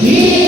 Yeah.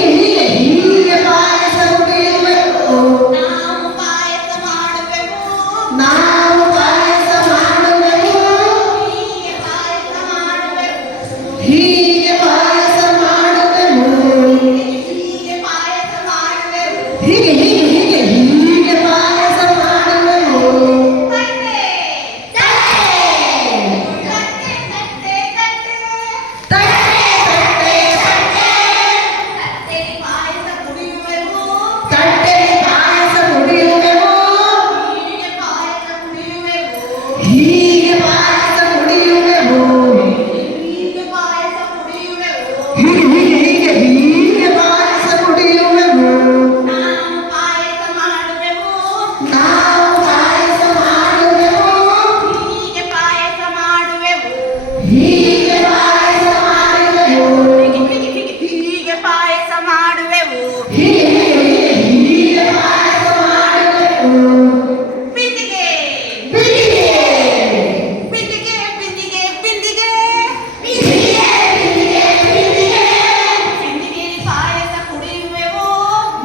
ಹೀಗೆ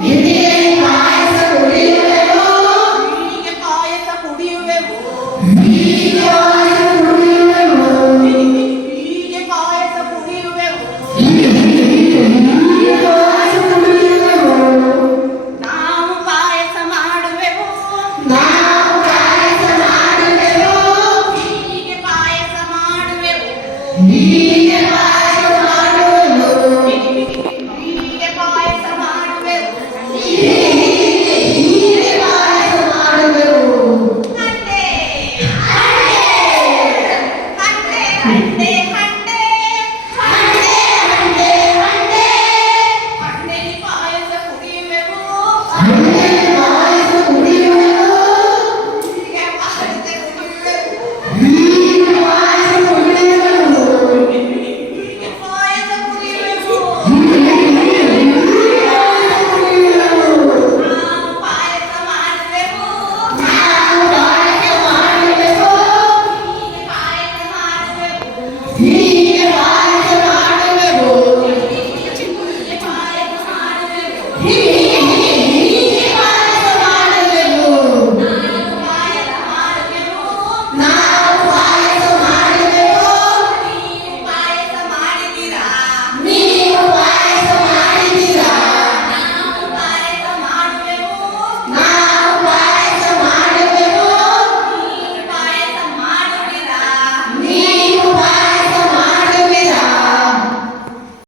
Или Yeah.